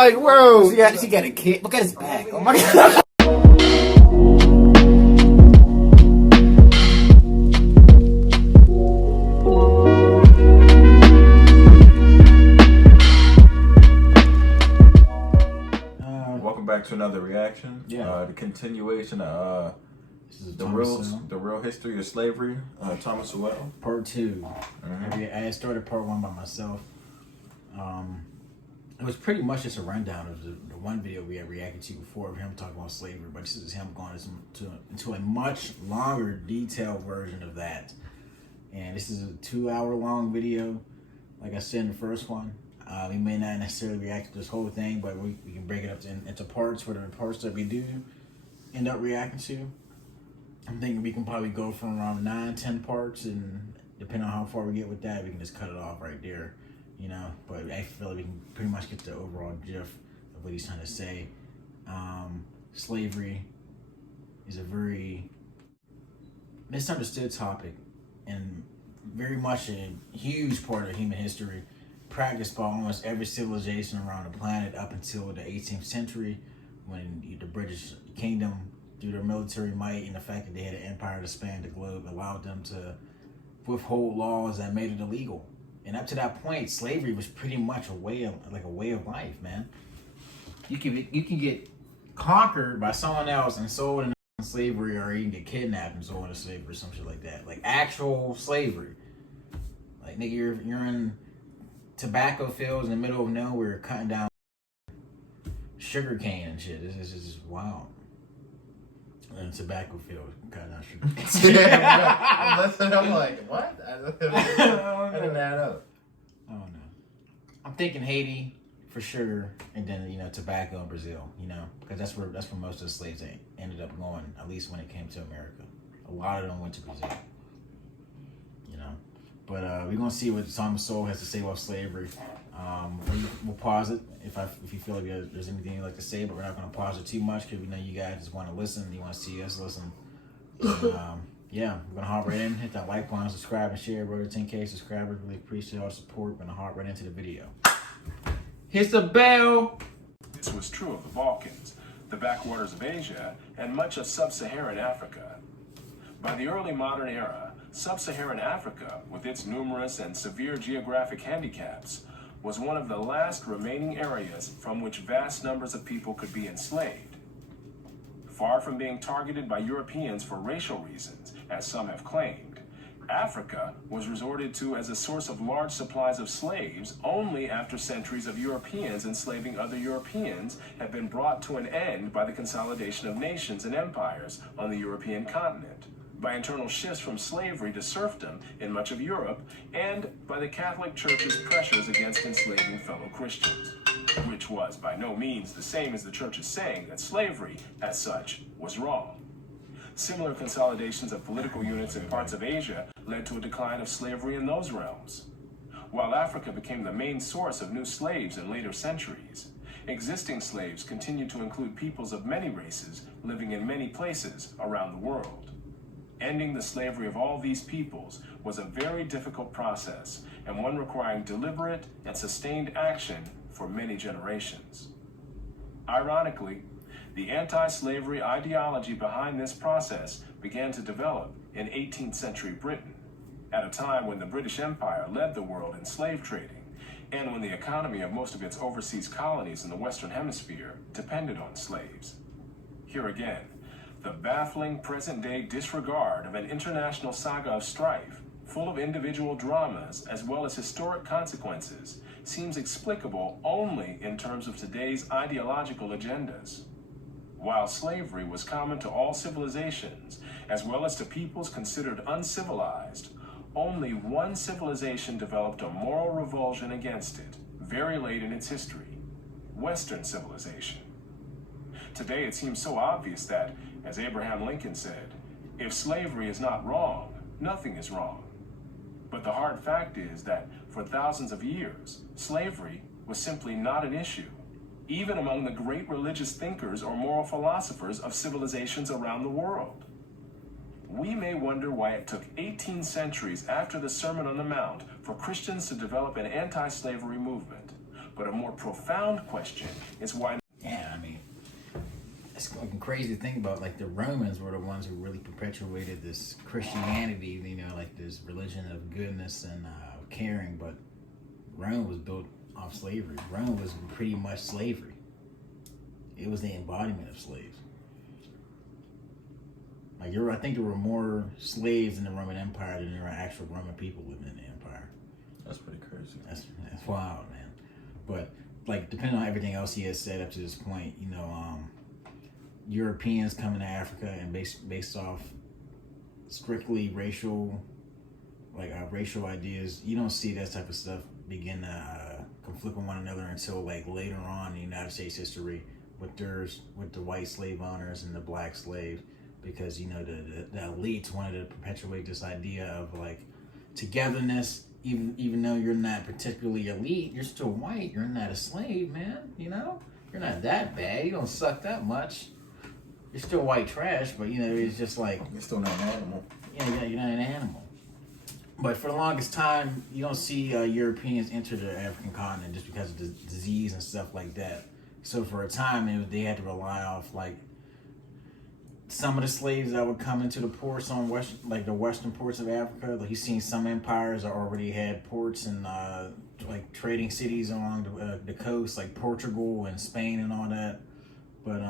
like, bro, yeah, she got a kid. Look at his back. Oh my god. Welcome back to another reaction. Yeah. The continuation of the real history of slavery. Thomas Sowell. Part 2. I started part 1 by myself. It was pretty much just a rundown of the one video we had reacted to before of him talking about slavery, but this is him going into a much longer, detailed version of that. And this is a 2-hour long video. Like I said in the first one, we may not necessarily react to this whole thing, but we can break it up into parts for the parts that we do end up reacting to. I'm thinking we can probably go from around 9-10 parts, and depending on how far we get with that, we can just cut it off right there, you know. But I feel like we can pretty much get the overall gist of what he's trying to say. Slavery is a very misunderstood topic and very much a huge part of human history, practiced by almost every civilization around the planet up until the 18th century, when the British Kingdom, through their military might and the fact that they had an empire to span the globe, allowed them to withhold laws that made it illegal. And up to that point, slavery was pretty much a way of life, man. You can get conquered by someone else and sold into slavery, or you can get kidnapped and sold into slavery, or some shit like that. Like actual slavery. Like, nigga, you're in tobacco fields in the middle of nowhere cutting down sugar cane and shit. This is just wild. And tobacco field cutting down sugar cane. I'm listening, I'm like, what? I didn't add up. I don't know. I'm thinking Haiti for sugar, and then, you know, tobacco in Brazil, you know, because that's where most of the slaves ended up going, at least when it came to America. A lot of them went to Brazil, you know. But we're gonna see what Thomas Sowell has to say about slavery. We'll pause it if you feel like there's anything you'd like to say, but we're not gonna pause it too much because we know you guys just want to listen. You want to see us listen. And, yeah, we're gonna hop right in. Hit that like button, subscribe, and share. Road to 10K subscribers. Really appreciate our support. We're gonna hop right into the video. Hit the bell. This was true of the Balkans, the backwaters of Asia, and much of sub-Saharan Africa. By the early modern era, sub-Saharan Africa, with its numerous and severe geographic handicaps, was one of the last remaining areas from which vast numbers of people could be enslaved. Far from being targeted by Europeans for racial reasons, as some have claimed, Africa was resorted to as a source of large supplies of slaves only after centuries of Europeans enslaving other Europeans had been brought to an end by the consolidation of nations and empires on the European continent, by internal shifts from slavery to serfdom in much of Europe, and by the Catholic Church's pressures against enslaving fellow Christians, which was by no means the same as the Church's saying that slavery, as such, was wrong. Similar consolidations of political units in parts of Asia led to a decline of slavery in those realms. While Africa became the main source of new slaves in later centuries, existing slaves continued to include peoples of many races living in many places around the world. Ending the slavery of all these peoples was a very difficult process, and one requiring deliberate and sustained action for many generations. Ironically, the anti-slavery ideology behind this process began to develop in 18th century Britain, at a time when the British Empire led the world in slave trading, and when the economy of most of its overseas colonies in the Western Hemisphere depended on slaves. Here again, the baffling present-day disregard of an international saga of strife, full of individual dramas as well as historic consequences, seems explicable only in terms of today's ideological agendas. While slavery was common to all civilizations, as well as to peoples considered uncivilized, only one civilization developed a moral revulsion against it, very late in its history: Western civilization. Today it seems so obvious that, as Abraham Lincoln said, if slavery is not wrong, nothing is wrong. But the hard fact is that for thousands of years, slavery was simply not an issue, even among the great religious thinkers or moral philosophers of civilizations around the world. We may wonder why it took 18 centuries after the Sermon on the Mount for Christians to develop an anti-slavery movement, But a more profound question is why. Yeah, I mean, it's fucking crazy to think about. Like the Romans were the ones who really perpetuated this Christianity, you know, like this religion of goodness and caring. But Rome was built off slavery. Rome was pretty much slavery. It was the embodiment of slaves. Like I think there were more slaves in the Roman Empire than there were actual Roman people living in the empire. That's pretty crazy. That's wild, man. But like depending on everything else he has said up to this point, you know, Europeans coming to Africa and based off strictly racial ideas, you don't see that type of stuff begin to conflict with one another until like later on in United States history with the white slave owners and the black slaves. Because, you know, the elites wanted to perpetuate this idea of like togetherness, even though you're not particularly elite, you're still white, you're not a slave, man, you know? You're not that bad, you don't suck that much. You're still white trash, but, you know, it's just like... You're still not an animal. Yeah, you're not an animal. But for the longest time, you don't see Europeans enter the African continent just because of the disease and stuff like that. So for a time, they had to rely off, like, some of the slaves that would come into the ports on the western ports of Africa. Like you've seen some empires that already had ports and like trading cities along the coast, like Portugal and Spain and all that. But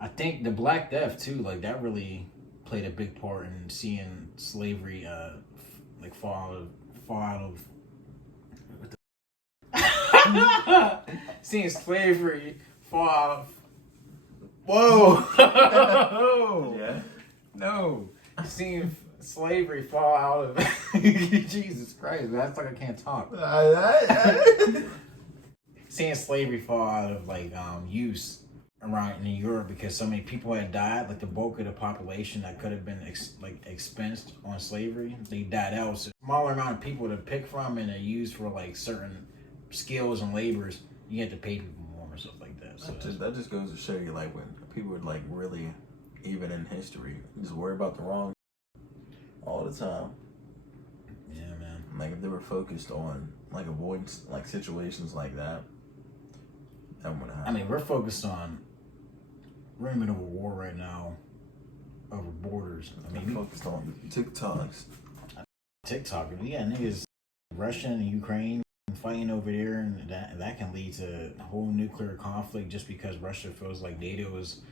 I think the Black Death too, like that really played a big part in seeing slavery like fall out of seeing slavery fall out of. Whoa! Yeah. No. Seeing slavery fall out of Jesus Christ, that's like I can't talk. Seeing slavery fall out of like use around in Europe because so many people had died, like the bulk of the population that could have been expensed on slavery, they died out. So smaller amount of people to pick from and to use for like certain skills and labors, you had to pay people more and stuff like that. So that just goes to show you, like, when people are, like, really, even in history, just worry about the wrong all the time. Yeah, man. Like, if they were focused on, like, avoiding, like, situations like that wouldn't happen. I mean, we're in the middle of a war right now over borders. I mean, focused on TikToks. TikTok. We got niggas, Russia and Ukraine, fighting over there, and that can lead to a whole nuclear conflict just because Russia feels like NATO is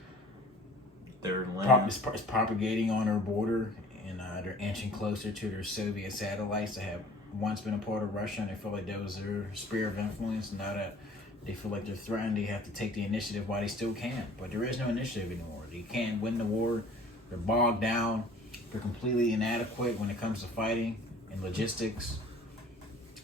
their land is propagating on their border, and they're inching closer to their Soviet satellites that have once been a part of Russia, and they feel like that was their sphere of influence. Now that they feel like they're threatened, they have to take the initiative while they still can. But there is no initiative anymore. They can't win the war. They're bogged down. They're completely inadequate when it comes to fighting and logistics.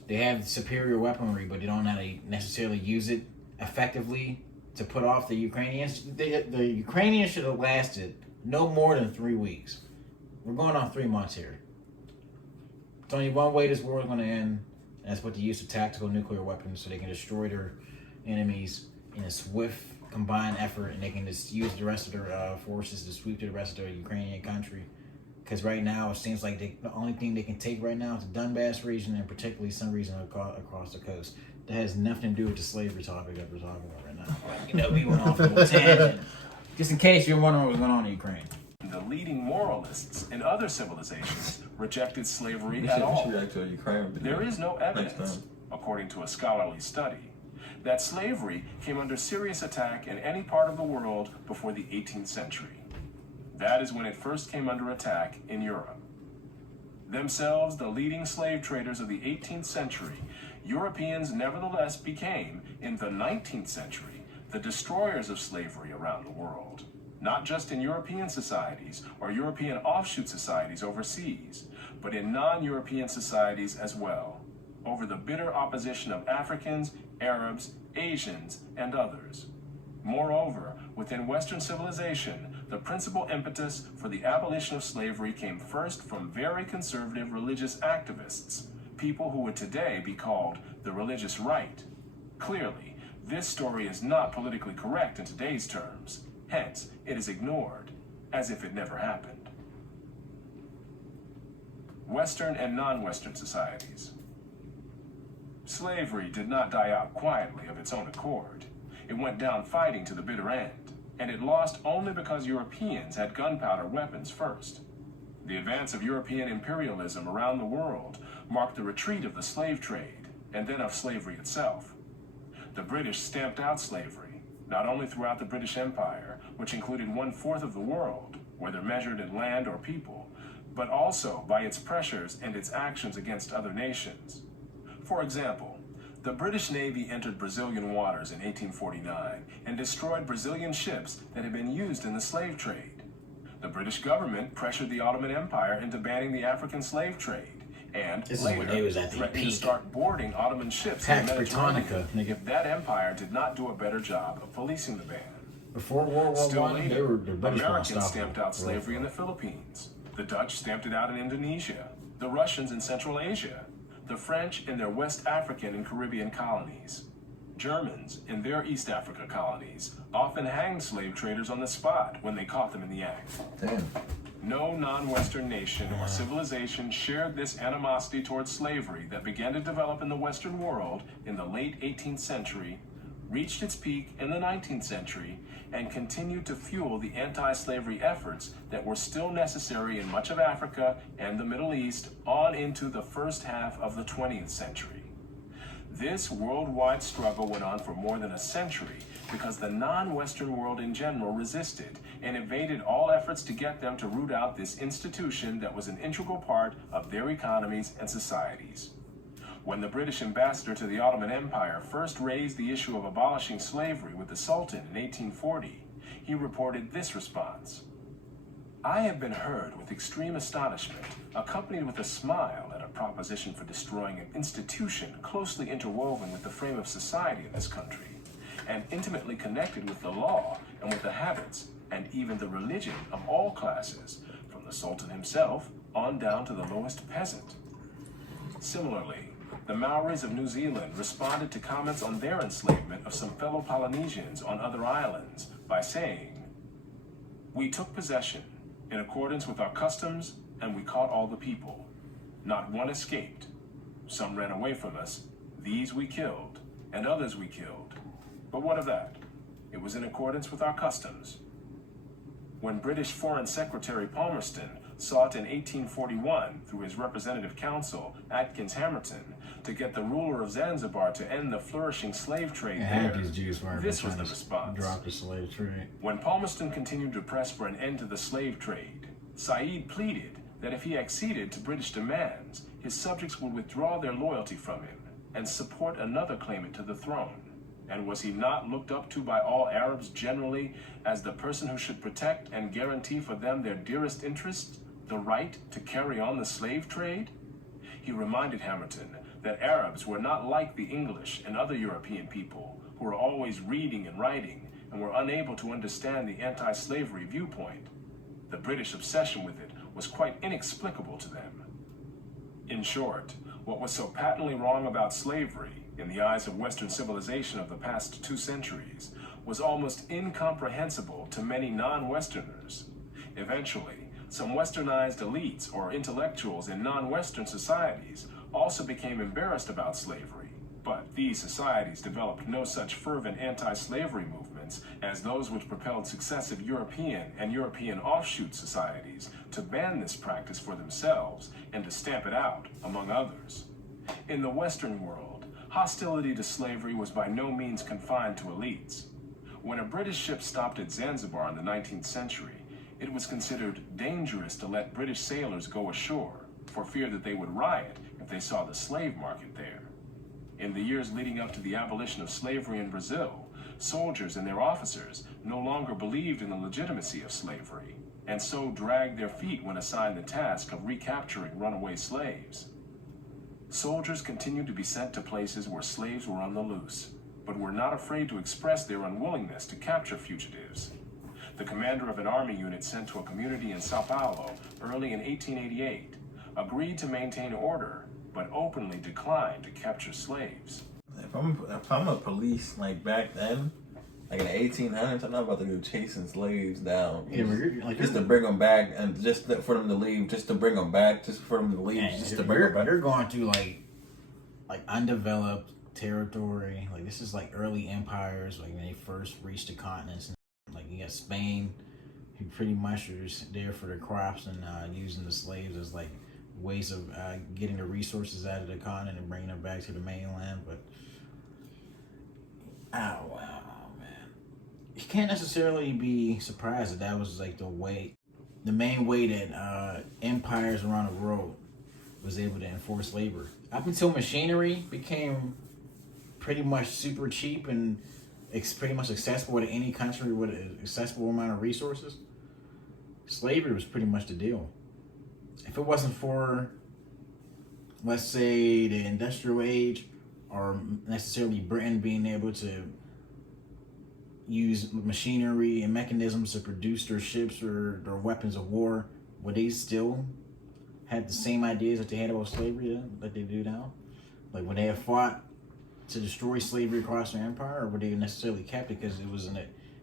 They have superior weaponry, but they don't know how to necessarily use it effectively to put off the Ukrainians. The Ukrainians should have lasted no more than 3 weeks. We're going on 3 months here. There's only one way this war is going to end, and that's with the use of tactical nuclear weapons so they can destroy their enemies in a swift, combined effort, and they can just use the rest of their forces to sweep to the rest of the Ukrainian country. Because right now, it seems like the only thing they can take right now is the Donbass region, and particularly some region across the coast. That has nothing to do with the slavery topic that we're talking about right now. You know, we went off a little tangent. Just in case you're wondering what was going on in Ukraine. The leading moralists in other civilizations rejected slavery at all. There is no evidence, according to a scholarly study, that slavery came under serious attack in any part of the world before the 18th century. That is when it first came under attack in Europe. Themselves the leading slave traders of the 18th century, Europeans nevertheless became, in the 19th century, the destroyers of slavery around the world. Not just in European societies or European offshoot societies overseas, but in non-European societies as well, over the bitter opposition of Africans, Arabs, Asians, and others. Moreover, within Western civilization, the principal impetus for the abolition of slavery came first from very conservative religious activists, people who would today be called the religious right. Clearly, this story is not politically correct in today's terms. Hence, it is ignored, as if it never happened. Western and non-Western societies. Slavery did not die out quietly of its own accord. It went down fighting to the bitter end, and it lost only because Europeans had gunpowder weapons first. The advance of European imperialism around the world marked the retreat of the slave trade, and then of slavery itself. The British stamped out slavery, not only throughout the British Empire, which included 1/4 of the world, whether measured in land or people, but also by its pressures and its actions against other nations. For example, the British Navy entered Brazilian waters in 1849 and destroyed Brazilian ships that had been used in the slave trade. The British government pressured the Ottoman Empire into banning the African slave trade, and This is later when they was at the threatened to peak. start boarding Ottoman ships in Pax the Mediterranean Britannica, nigga. if that empire did not do a better job of policing the ban. Before World War Still One, they were the later, British Americans stamped out slavery in the Philippines. The Dutch stamped it out in Indonesia. The Russians in Central Asia. The French in their West African and Caribbean colonies. Germans in their East Africa colonies often hanged slave traders on the spot when they caught them in the act. Damn. No non-Western nation or civilization shared this animosity towards slavery that began to develop in the Western world in the late 18th century, reached its peak in the 19th century, and continued to fuel the anti-slavery efforts that were still necessary in much of Africa and the Middle East on into the first half of the 20th century. This worldwide struggle went on for more than a century because the non-Western world in general resisted and evaded all efforts to get them to root out this institution that was an integral part of their economies and societies. When the British ambassador to the Ottoman Empire first raised the issue of abolishing slavery with the Sultan in 1840, he reported this response: "I have been heard with extreme astonishment, accompanied with a smile at a proposition for destroying an institution closely interwoven with the frame of society in this country, and intimately connected with the law and with the habits and even the religion of all classes, from the Sultan himself on down to the lowest peasant." Similarly, the Maoris of New Zealand responded to comments on their enslavement of some fellow Polynesians on other islands by saying, "We took possession in accordance with our customs, and we caught all the people. Not one escaped. Some ran away from us. These we killed, and others we killed. But what of that? It was in accordance with our customs." When British Foreign Secretary Palmerston sought in 1841, through his representative counsel, Atkins Hamerton, to get the ruler of Zanzibar to end the flourishing slave trade there, these Jews were this was trying the to response. drop the slave trade. When Palmerston continued to press for an end to the slave trade, Said pleaded that if he acceded to British demands, his subjects would withdraw their loyalty from him and support another claimant to the throne. And was he not looked up to by all Arabs generally as the person who should protect and guarantee for them their dearest interests, the right to carry on the slave trade? He reminded Hamerton that Arabs were not like the English and other European people who were always reading and writing and were unable to understand the anti-slavery viewpoint. The British obsession with it was quite inexplicable to them. In short, what was so patently wrong about slavery in the eyes of Western civilization of the past 2 centuries was almost incomprehensible to many non-Westerners. Eventually, some westernized elites or intellectuals in non-Western societies also became embarrassed about slavery, but these societies developed no such fervent anti-slavery movements as those which propelled successive European and European offshoot societies to ban this practice for themselves and to stamp it out, among others. In the Western world, hostility to slavery was by no means confined to elites. When a British ship stopped at Zanzibar in the 19th century, it was considered dangerous to let British sailors go ashore for fear that they would riot if they saw the slave market there. In the years leading up to the abolition of slavery in Brazil, soldiers and their officers no longer believed in the legitimacy of slavery, and so dragged their feet when assigned the task of recapturing runaway slaves. Soldiers continued to be sent to places where slaves were on the loose, but were not afraid to express their unwillingness to capture fugitives. The commander of an army unit sent to a community in Sao Paulo early in 1888 agreed to maintain order, but openly declined to capture slaves. If I'm a police like back then, like in the 1800s, I'm not about to go chasing slaves down. Yeah, but you're, like, just to bring them back and just for them to leave, just to bring them back, just for them to leave, Man, just to bring them back. You're going to like undeveloped territory. Like this is like early empires, like when they first reached the continents. Like you got Spain, who pretty much was there for the crops and using the slaves as like ways of getting the resources out of the continent and bringing them back to the mainland. But oh wow, man, you can't necessarily be surprised that was like the main way that empires around the world was able to enforce labor. Up until machinery became pretty much super cheap and pretty much accessible to any country with an accessible amount of resources, slavery was pretty much the deal. If it wasn't for, let's say, the industrial age, or necessarily Britain being able to use machinery and mechanisms to produce their ships or their weapons of war, would they still have the same ideas that they had about slavery that they do now? Like, would they have fought to destroy slavery across their empire, or would they necessarily kept it because it was an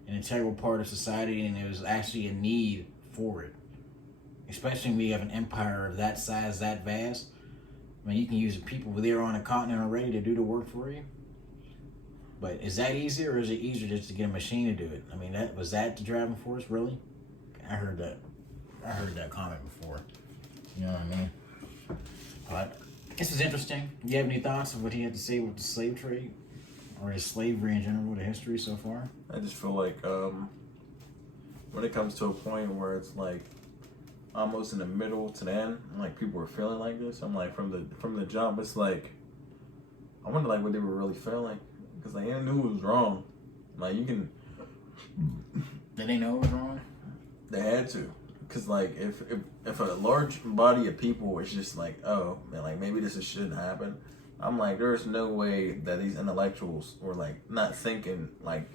integral part of society and there was actually a need for it? Especially when you have an empire of that size, that vast. I mean, you can use the people there on a continent already to do the work for you. But is that easier, or is it easier just to get a machine to do it? I mean, was that the driving force, really? I heard that comment before. You know what I mean? But this was interesting. Do you have any thoughts of what he had to say with the slave trade, or just slavery in general, the history so far? I just feel like when it comes to a point where it's like almost in the middle to the end, like people were feeling like this. I'm like from the jump, it's like I wonder like what they were really feeling, because like they knew it was wrong. Like you can. Did they know it was wrong? They had to, because like if a large body of people is just like, oh man, like maybe this shouldn't happen. I'm like, there's no way that these intellectuals were like not thinking, like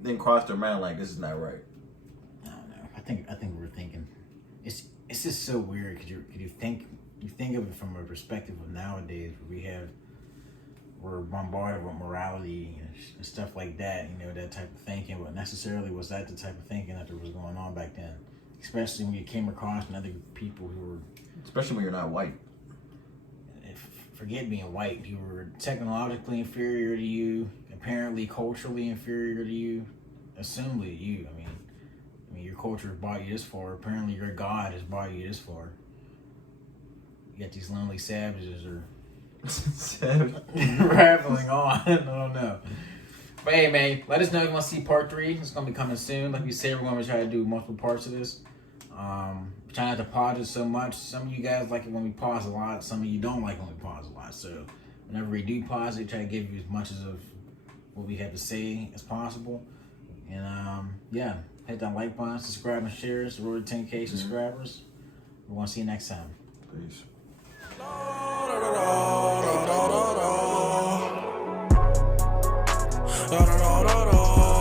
didn't cross their mind like this is not right. I don't know. I think we're thinking. It's just so weird because you think of it from a perspective of nowadays where we're bombarded with morality and stuff like that, you know, that type of thinking. But necessarily was that the type of thinking that there was going on back then? Especially when you came across other people who were, especially when you're not white. Forget being white. You were technologically inferior to you, apparently culturally inferior to you, assumably you. I mean, your culture has brought you this far. Apparently, your God has brought you this far. You got these lonely savages or rambling on. I don't know. But hey, man, let us know if you want to see part 3. It's going to be coming soon. Like we said, we're going to try to do multiple parts of this. Try not to pause it so much. Some of you guys like it when we pause a lot. Some of you don't like when we pause a lot. So whenever we do pause it, try to give you as much of what we have to say as possible. And yeah, hit that like button, subscribe and share. It's the road to 10K subscribers. We're going to see you next time. Peace. Da da da da da.